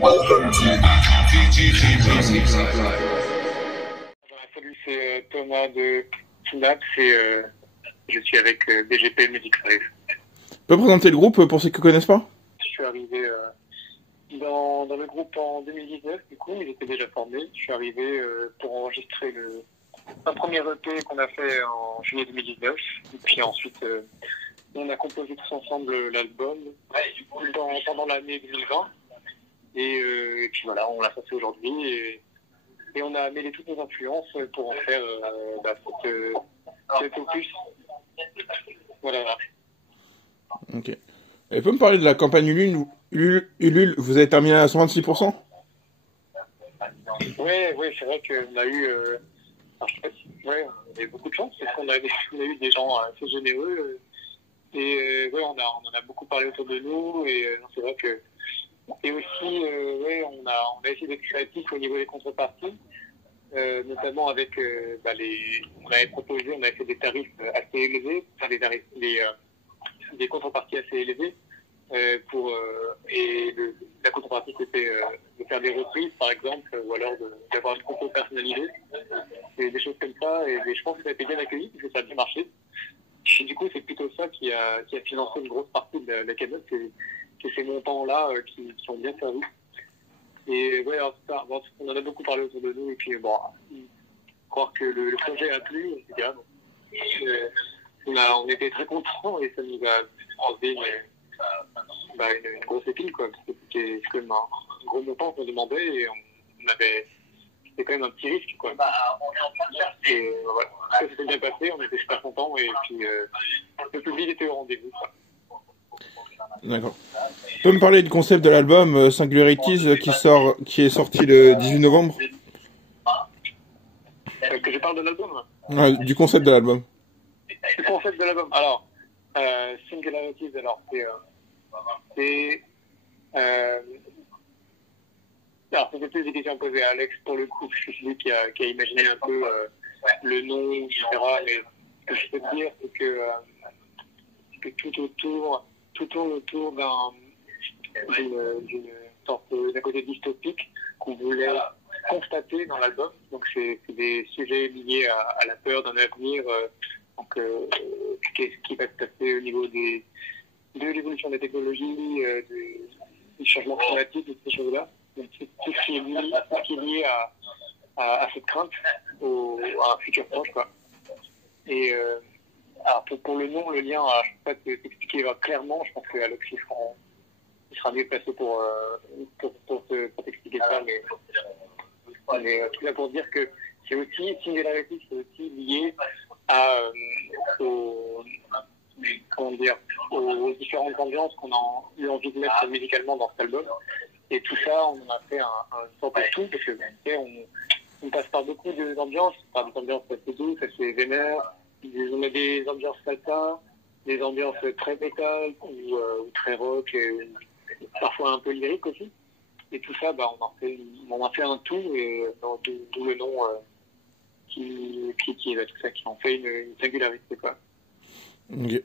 Salut, c'est Thomas de Synapse et je suis avec BGP Medic Live. Tu peux présenter le groupe pour ceux qui ne connaissent pas? Je suis arrivé dans le groupe en 2019, du coup, il était déjà formé. Je suis arrivé pour enregistrer un premier EP qu'on a fait en juillet 2019. Et puis ensuite, on a composé tous ensemble l'album pendant l'année 2020. Et puis voilà, on l'a fait aujourd'hui. Et on a mêlé toutes nos influences pour en faire cet opus. Voilà. Ok. Et peut me parler de la campagne Ulule, vous avez terminé à 126%? Ouais, c'est vrai qu'on a eu, alors, je sais pas si, ouais, on a eu beaucoup de chance parce qu'on a eu des gens assez généreux et ouais, on en a beaucoup parlé autour de nous et c'est vrai que et aussi ouais, on a essayé d'être créatif au niveau des contreparties, notamment avec on avait fait des tarifs assez élevés, enfin des contreparties assez élevées. La contrepartie c'était de faire des reprises par exemple ou alors d'avoir une compo personnalisée et des choses comme ça et je pense que ça a été bien accueilli parce que ça a bien marché et du coup c'est plutôt ça qui a financé une grosse partie de la cagnotte, c'est ces montants là qui ont bien servi et ouais alors, on en a beaucoup parlé autour de nous et puis croire que le projet a plu etc. On était très contents et ça nous a enlevé une grosse épine quoi, parce que c'était quand même un gros montant qu'on demandait et c'était quand même un petit risque quoi. Et voilà, ça s'était bien passé, on était super contents et puis le public était au rendez-vous quoi. D'accord. Tu peux me parler du concept de l'album Singularities qui est sorti le 18 novembre? Que je parle de l'album? Du concept de l'album. Le concept de l'album. Alors, Singularities, alors alors c'était plus des questions posées à Alex pour le coup, c'est lui qui a imaginé un peu le nom, etc. Mais ce que je peux te dire, c'est que tout tourne autour d'une sorte d'un côté dystopique qu'on voulait constater dans l'album. Donc c'est des sujets liés à la peur d'un avenir, qu'est-ce qui va se passer au niveau de l'évolution des technologies, du changement climatique, de ces choses-là. Donc tout ce qui est lié à cette crainte, à un futur proche, quoi. Et alors pour le nom, le lien, je ne peux pas t'expliquer clairement, je pense que Alex il sera mieux placé pour t'expliquer ça, mais tout là pour dire que c'est aussi, Singularity, c'est aussi lié aux différentes ambiances qu'on a eu envie de mettre musicalement dans cet album. Et tout ça, on en a fait un sorte de tout, parce que on passe par beaucoup d'ambiances, par des ambiances assez douces, assez vénères, on a des ambiances salsa, des ambiances très métal ou très rock, et parfois un peu lyrique aussi. Et tout ça, on en fait un tout, et d'où le nom qui est là, tout ça, qui en fait une singularité, quoi. Okay.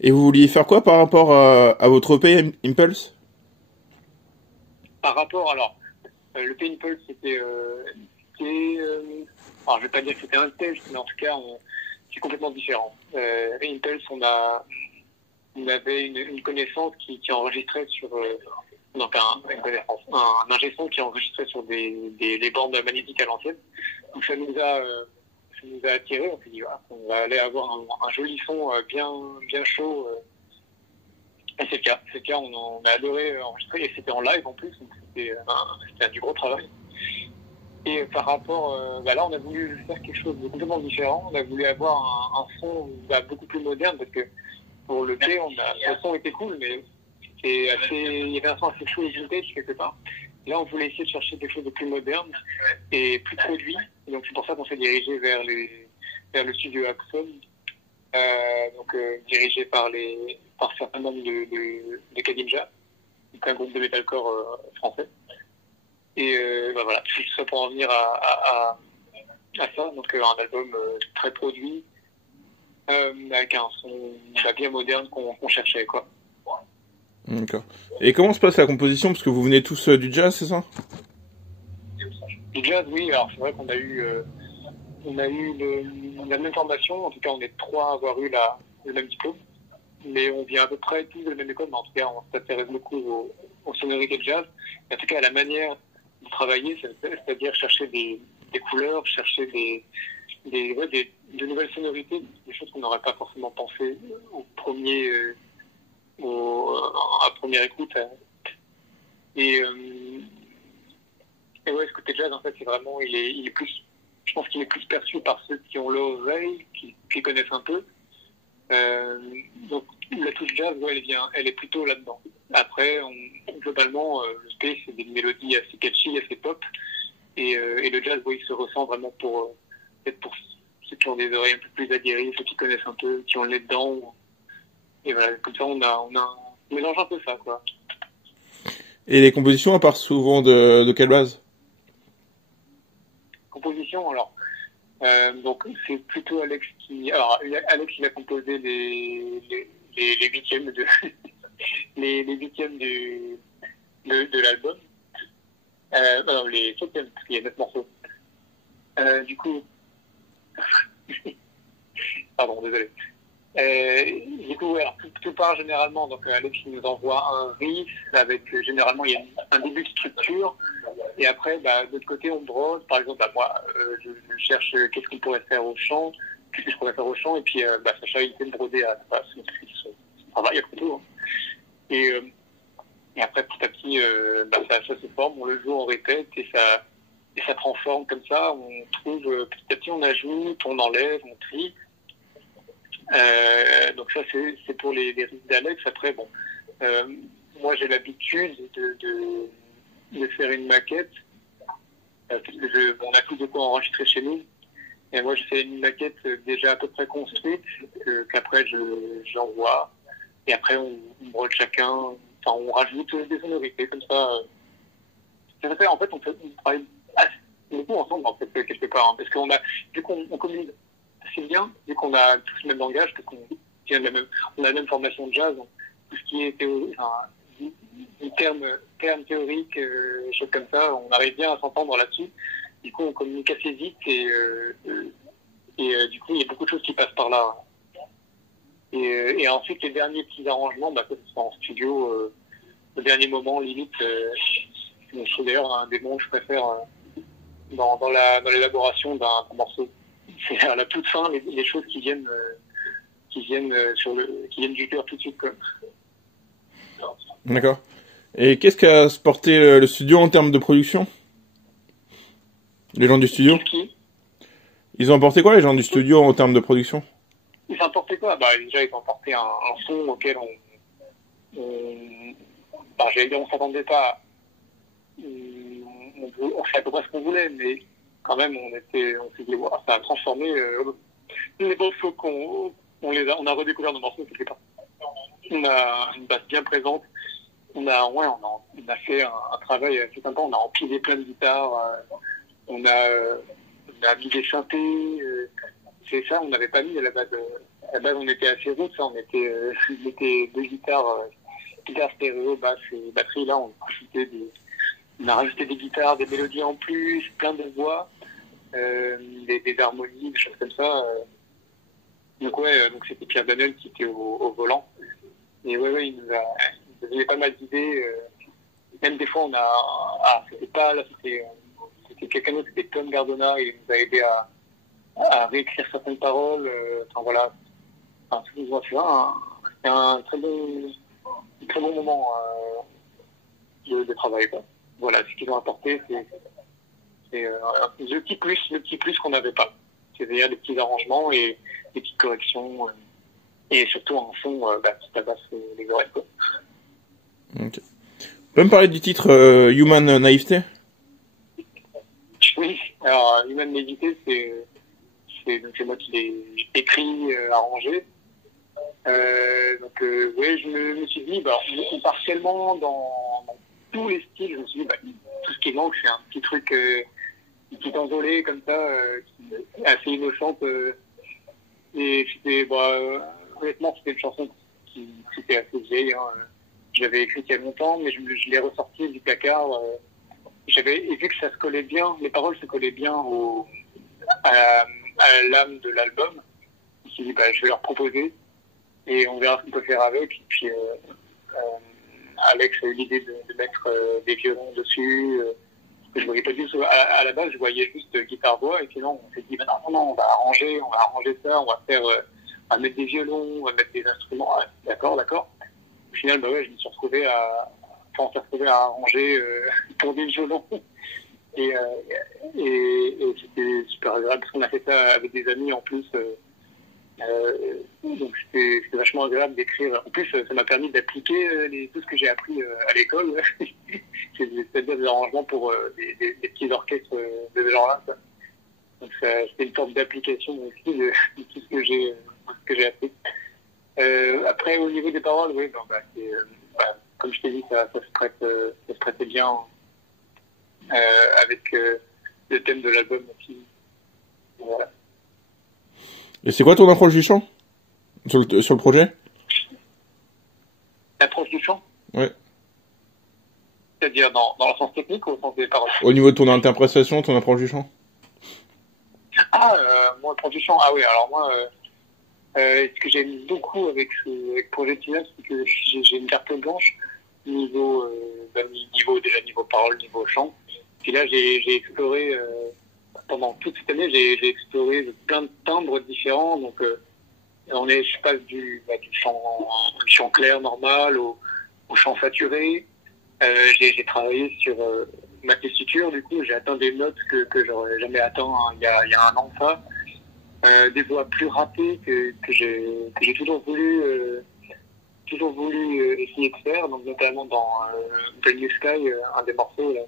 Et vous vouliez faire quoi par rapport à votre EP Impulse? Par rapport, alors, le EP Impulse, c'était alors je vais pas dire que c'était un test, mais en tout cas, c'est complètement différent. Impulse, on avait une connaissance qui enregistrait sur donc un ingé son qui enregistrait sur des bandes magnétiques à l'ancienne. Donc ça nous a attiré, on s'est dit on va aller avoir un joli son bien chaud. Et c'est le cas, on a adoré enregistrer et c'était en live en plus, donc c'était du gros travail. Et par rapport, là on a voulu faire quelque chose de complètement différent, on a voulu avoir un son beaucoup plus moderne parce que pour le P, le son était cool, mais il y avait un son assez chaud et vintage quelque part. Là, on voulait essayer de chercher quelque chose de plus moderne et plus produit. Et donc, c'est pour ça qu'on s'est dirigé vers le studio Axon, dirigé par certains membres de Kadimja, un groupe de metalcore français. Et voilà, tout ça pour en venir à ça. Donc, un album très produit, avec un son bien moderne qu'on cherchait, quoi. D'accord. Et comment se passe la composition? Parce que vous venez tous du jazz, c'est ça? Du jazz, oui, alors c'est vrai qu'on a eu, la même formation, en tout cas on est trois à avoir eu le même diplôme, mais on vient à peu près tous de la même école, mais en tout cas on s'intéresse beaucoup aux sonorités de jazz, et en tout cas à la manière de travailler, c'est-à-dire chercher des couleurs, chercher de nouvelles sonorités, des choses qu'on n'aurait pas forcément pensé à première écoute. Et ouais, ce côté jazz, en fait, c'est vraiment, il est plus, je pense qu'il est plus perçu par ceux qui ont l'oreille, qui connaissent un peu. Donc, la touche jazz, ouais, elle est plutôt là-dedans. Après, globalement, le space, c'est des mélodies assez catchy, assez pop. Et le jazz, ouais, il se ressent vraiment peut-être pour ceux qui ont des oreilles un peu plus aguerries, ceux qui connaissent un peu, qui ont le nez dedans. Et voilà, comme ça, on mélange un peu ça, quoi. Et les compositions, à part souvent de quelle base? Composition, alors, donc c'est plutôt Alex Alex, il a composé les huitièmes les huitièmes de l'album. Non, les septièmes, parce qu'il y a 9 morceaux. Du coup, pardon, désolé. Du coup, ouais, alors, tout part généralement, donc Alex il nous envoie un riff avec, généralement, il y a un début de structure, et après, de l'autre côté, on brosse. Par exemple, moi, je cherche qu'est-ce qu'on pourrait faire au chant, qu'est-ce que je pourrais faire au chant, et puis Sacha, il sait me broder à son travail, après tout. Hein. Et après, petit à petit, ça se forme, on le joue, on répète, et ça prend forme comme ça, on trouve, petit à petit, on ajoute, on enlève, on trie. Donc ça c'est pour les riffs d'Alex. Après moi j'ai l'habitude de faire une maquette parce que on a tout de quoi enregistrer chez nous et moi je fais une maquette déjà à peu près construite qu'après j'envoie et après on brode chacun, enfin on rajoute des sonorités comme ça. Ça fait en fait on travaille assez beaucoup ensemble en fait quelque part hein, parce qu'on a vu qu'on communique assez bien, vu qu'on a tous le même langage, parce qu'on vient on a la même formation de jazz, donc tout ce qui est termes théoriques, choses comme ça, on arrive bien à s'entendre là-dessus. Du coup, on communique assez vite et du coup, il y a beaucoup de choses qui passent par là. Et ensuite, les derniers petits arrangements, ça se fait en studio, au dernier moment, limite. Je trouve d'ailleurs un des moments que je préfère dans l'élaboration d'un morceau. C'est à la toute fin les choses qui viennent qui viennent du cœur tout de suite quoi. D'accord. Et qu'est-ce qu'a porté le studio en termes de production? Les gens du studio? Ils ont apporté quoi les gens du studio en termes de production? Ils ont apporté quoi? Déjà ils ont apporté un son auquel j'allais dire on s'attendait pas. On fait à peu près ce qu'on voulait, mais quand même on s'est dit wow, ça a transformé les morceaux on a redécouvert nos morceaux quelque part. On a une basse bien présente. On a fait un travail assez sympa. On a empilé plein de guitares. On a mis des synthés. C'est ça, on n'avait pas mis à la base. À la base, on était assez route. On était deux guitares stéréo, basse et batterie. Là, on a rajouté des guitares, des mélodies en plus, plein de voix, des harmonies, des choses comme ça. Donc c'était Pierre Danel qui était au volant. Et il nous a donné pas mal d'idées. Même des fois, c'était pas là, c'était quelqu'un d'autre, c'était Tom Gardona, il nous a aidé à réécrire certaines paroles. C'était un très bon moment de travail, quoi. Voilà, ce qu'ils ont apporté, c'est le petit plus qu'on n'avait pas. C'est-à-dire des petits arrangements et des petites corrections. Et surtout un son qui tabasse les oreilles, quoi. Ok. Tu peux me parler du titre Human Naïveté? Oui, alors Human Naïveté, c'est moi qui l'ai écrit, arrangé. Je me suis dit, on part tellement dans tous les styles, je me suis dit, tout ce qui manque, c'est un petit truc, une petite envolée comme ça, assez innocente. Et c'était, honnêtement, c'était une chanson qui était assez vieille. Hein. je l'avais écrit il y a longtemps, mais je l'ai ressorti du placard. Et vu que ça se collait bien, les paroles se collaient bien à l'âme de l'album, je me suis dit, je vais leur proposer et on verra ce qu'on peut faire avec. Et puis, Alex a eu l'idée de mettre des violons dessus. Je voyais pas du tout. À la base, je voyais juste guitare-voix, et puis non, on s'est dit, non, on va arranger ça, on va mettre des violons, on va mettre des instruments. Ah, d'accord. Au final, je me suis retrouvé on s'est retrouvé à arranger pour des violons. Et c'était super agréable, parce qu'on a fait ça avec des amis en plus. Donc c'était vachement agréable d'écrire. En plus, ça m'a permis d'appliquer tout ce que j'ai appris à l'école. C'est-à-dire des arrangements pour des petits orchestres de ce genre-là. Donc c'était une sorte d'application aussi de tout ce que j'ai appris. Après, au niveau des paroles, oui, comme je t'ai dit, ça se prêtait bien avec le thème de l'album aussi. Voilà. Et c'est quoi ton approche du chant sur le projet? L'approche du chant? Ouais. C'est-à-dire dans le sens technique ou au sens des paroles? Au niveau de ton interprétation, ton approche du chant? Moi, l'approche du chant, oui, alors moi, ce que j'aime beaucoup avec Projet Tinal, c'est que j'ai une carte blanche niveau parole, niveau chant. Puis là, j'ai exploré, pendant toute cette année, j'ai exploré plein de timbres différents. Donc, je passe du chant clair normal au chant saturé. J'ai travaillé sur ma tessiture. Du coup, j'ai atteint des notes que j'aurais jamais atteint il y a un an de ça. Des voix plus râpées que j'ai toujours voulu essayer de faire, donc notamment dans Brand New Sky, un des morceaux là,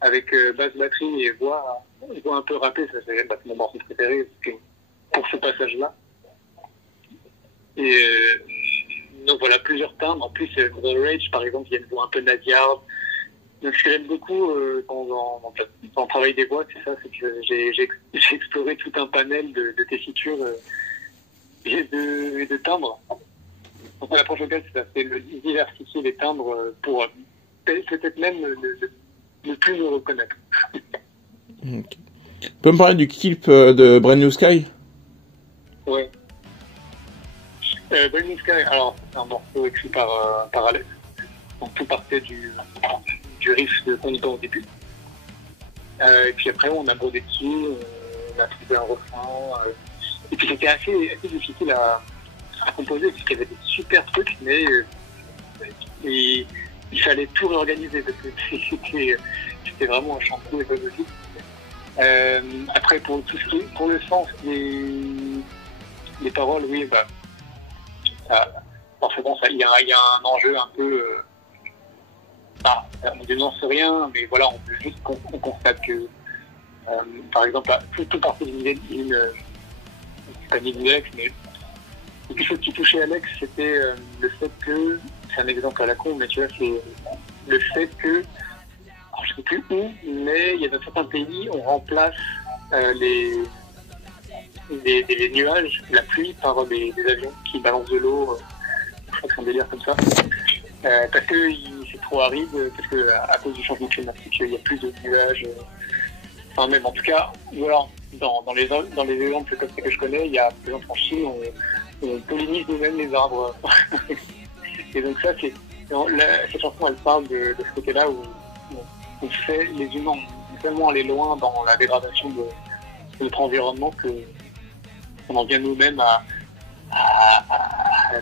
avec basse batterie et voix un peu râpée. Ça c'est mon morceau préféré pour ce passage-là. Et donc voilà, plusieurs timbres. En plus, dans The Rage, par exemple, il y a une voix un peu nasillarde. Donc ce que j'aime beaucoup dans le travail des voix, c'est ça, c'est que j'ai exploré tout un panel de tessitures et de timbres. Donc l'approche vocale, c'est ça, c'est de diversifier les timbres pour peut-être même ne plus me reconnaître. Okay. Tu peux me parler du clip de Brand New Sky? Ouais. Brand New Sky, alors c'est un morceau écrit par Alex. Donc tout partait du riff qu'on entend au début. Et puis après, on a brodé dessus, on a trouvé un refrain. Et puis c'était assez difficile à composer, puisqu'il y avait des super trucs, mais il fallait tout réorganiser, parce que c'était vraiment un chantier économique. Après, pour le sens des paroles, oui, forcément, il y a un enjeu un peu... on ne dénonce rien, mais voilà, on peut juste qu'on constate que, par exemple, tout partait d'une pas d'une Alex, mais quelque chose qui touchait Alex, c'était le fait que, c'est un exemple à la con, mais tu vois, c'est le fait que, alors je ne sais plus où, mais il y a dans certains pays, on remplace les nuages, la pluie, par des avions qui balancent de l'eau. Je crois que c'est un délire comme ça. Parce que c'est trop aride, parce que à cause du changement climatique, il y a plus de nuages. Enfin même, en tout cas, voilà, dans les exemples comme ça que je connais, il y a par exemple en Chine, on pollinise nous-mêmes les arbres. Et donc ça, cette chanson, elle parle de ce côté-là où on fait, les humains ont tellement allé loin dans la dégradation de notre environnement qu'on en vient nous-mêmes à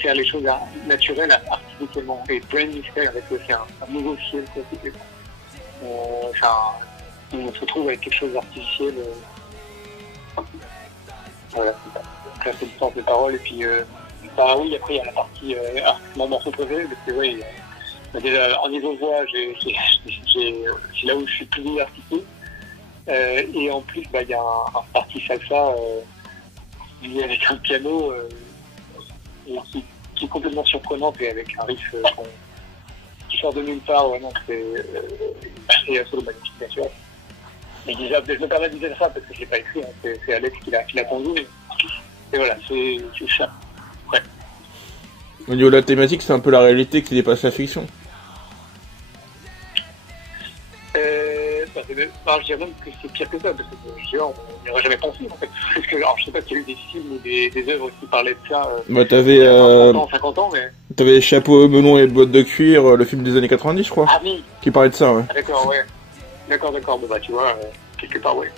faire les choses naturelles artificiellement. Et Brand New Sky avec aussi un nouveau ciel, on se retrouve avec quelque chose d'artificiel. Voilà, c'est ça. Donc là, c'est le sens des paroles. Et puis, oui, après, il y a la partie mon morceau préféré, parce que oui, déjà, en niveau voix, c'est là où je suis plus diversifié. Et en plus, il y a un partie salsa avec un piano qui est complètement surprenante et avec un riff qui sort de nulle part. Ouais, non, c'est absolument magnifique, bien sûr. Mais je me permets de dire ça parce que je l'ai pas écrit, hein, c'est Alex qui l'a pondu. Et voilà, c'est ça. Ouais. Au niveau de la thématique, c'est un peu la réalité qui dépasse la fiction. Je dirais même que c'est pire que ça, parce que on n'y aurait jamais pensé en fait. Parce que, alors, je sais pas s'il y a eu des films ou des œuvres qui parlaient de ça. Bah t'avais il y a 50 ans, mais... T'avais Chapeau melon et boîte de cuir, le film des années 90, je crois. Ah oui. Qui parlait de ça, ouais. Ah, d'accord, ouais. D'accord. Bon, bah tu vois, quelque part, ouais.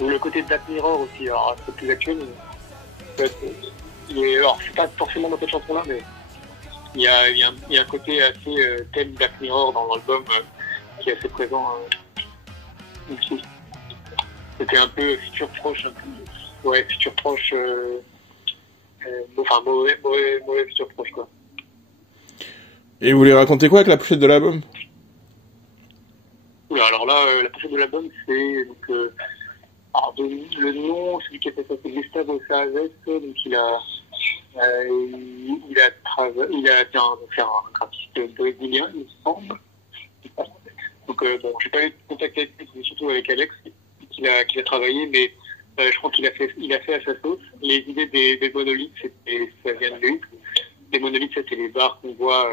Ou le côté de Black Mirror aussi, alors c'est plus actuel. Alors c'est pas forcément dans cette chanson-là, mais il y a un côté assez thème Black Mirror dans l'album qui est assez présent aussi. C'était un peu futur proche, futur proche, enfin mauvais futur proche quoi. Et vous voulez raconter quoi avec la pochette de l'album? Alors là, la pochette de l'album, c'est donc le nom, celui qui a fait ça, c'est Gustavo Saez, donc il été un graphiste brésilien, il me semble. Donc bon, j'ai pas eu de contact avec lui, mais surtout avec Alex, qu'il a travaillé, mais je crois qu'il a fait à sa sauce. Les idées des monolithes, ça vient de lui. Les monolithes, c'était les barres qu'on voit,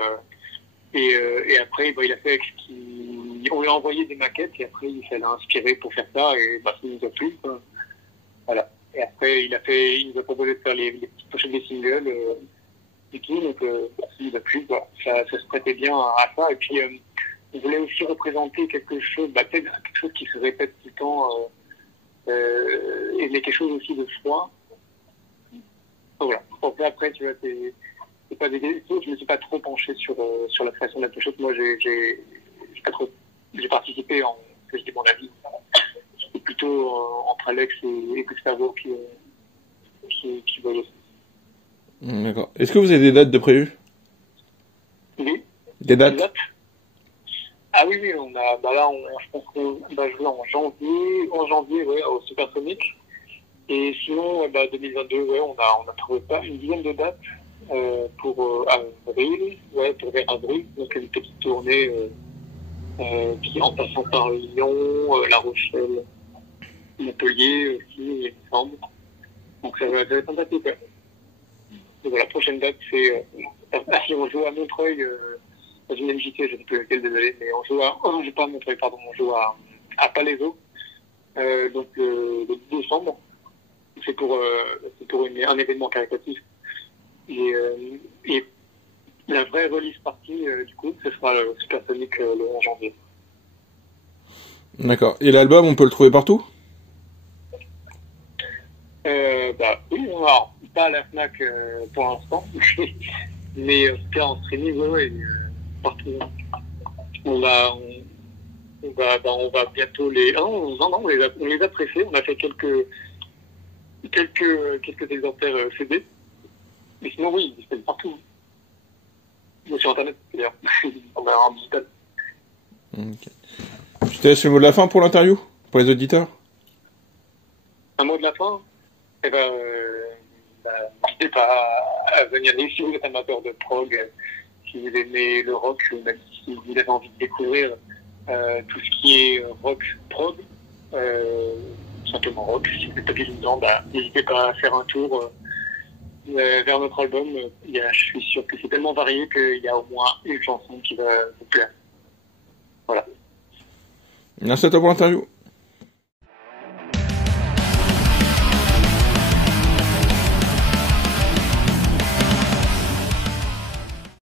et après, il a fait avec ce qui... On lui a envoyé des maquettes, et après, il s'est inspiré pour faire ça, et ça nous a plu, quoi. Voilà. Et après, il nous a proposé de faire les petites pochettes des singles, et tout, donc, ça nous a plu, quoi. Ça se prêtait bien à ça, et puis, on voulait aussi représenter quelque chose, peut-être quelque chose qui se répète tout le temps, mais quelque chose aussi de froid. Donc, voilà. Après, tu vois, c'est pas des choses, je me suis pas trop penché sur la création de la pochette. Moi, j'ai participé que je dis mon avis. C'était plutôt entre Alex et Gustavo qui voyaient ça. D'accord. Est-ce que vous avez des dates de prévues? Oui. Des dates? Ah oui, on a, je pense qu'on va jouer en janvier, ouais, au Supersonic. Et sinon, 2022, ouais, on a trouvé pas une dizaine de dates, pour avril, pour vers avril. Donc une petite tournée, qui en passant par Lyon, La Rochelle, Montpellier aussi, il me semble. Donc ça va être un peu quoi. Donc la prochaine date, c'est, on joue à Montreuil, dans une MJT, je ne sais plus lequel, désolé, mais on joue pas à Montreuil, pardon, on joue à Palaiso, donc le 10 décembre. C'est pour un événement caritatif. Et la vraie release partie, du coup, ce sera le Supersonic le 11 janvier. D'accord. Et l'album, on peut le trouver partout? Oui, alors, pas à la FNAC pour l'instant, mais en tout cas en streaming, partout. On va bientôt les... non, on les a pressés, on a fait quelques exemplaires CD. Mais sinon, oui, ils se partout. Sur Internet, d'ailleurs. On a un digital. Ok. Je te laisse le mot de la fin pour l'interview, pour les auditeurs. Un mot de la fin? N'hésitez pas à venir. Si vous êtes amateur de prog, si vous aimez le rock, ou même si vous avez envie de découvrir tout ce qui est rock prog, simplement rock, si vous êtes pas dedans, n'hésitez pas à faire un tour vers notre album. Je suis sûr que c'est tellement varié qu'il y a au moins une chanson qui va vous plaire. Voilà. Merci à toi pour l'interview.